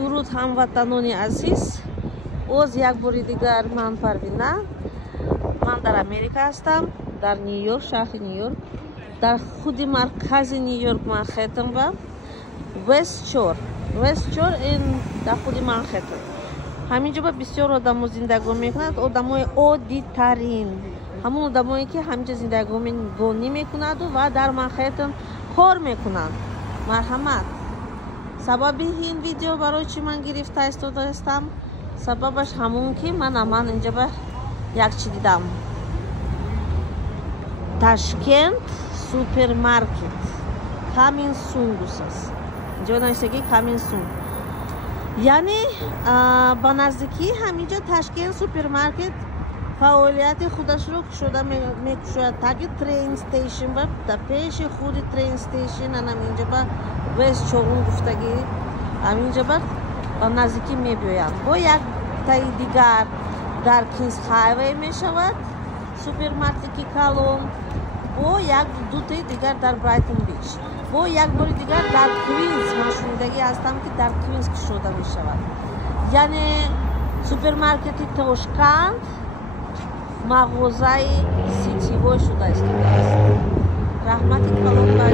дуруд ҳамватанони азиз, боз як бори дигар ман Парвина. Ман дар Америка ҳастам, дар Нью-Йорк, шаҳри Нью-Йорк. Дар худи маркази Нью-Йорк Манхэттен ва Вестчор ин дар худи Манхэттен. Ҳаминҷо ба бисёр одамо зиндагӣ мекунанд, одамои оддитарин, ҳамон одамое ки ҳаминҷо зиндагӣ мекунанд ва дар Манхэттен кор мекунанд. Марҳамат. Сабаби ин видео барои чӣ ман гирифта истодаастам? Сабабаш ҳамон ки ман инҷа ба як чӣ дидам. Ташкент супермаркет Coming Soon гусаст. Инҷо навиштагӣ Coming Soon. яъне ба наздикии ҳаминҷа Ташкент супермаркет фаъолияти худашро кушода мекушояд. Таги трейн стейшн ва дар пеши худи трейн стейшн ҳаминҷа ба Вест Чорум гуфтагӣ ҳаминҷа ба наздикӣ мебиёянд. Бо як таи дигар дар Кингс Хайвей мешавад супермаркети калон, бо як дутаи дигар дар Брайтон Бич, бо як бори дигар дар Квинс. ман шунидагӣ ҳастам ки дар Квинс кушода мешавад. яъне супермаркети Тошканд мағозаи ситивой шуда истодааст. раҳмати калон ба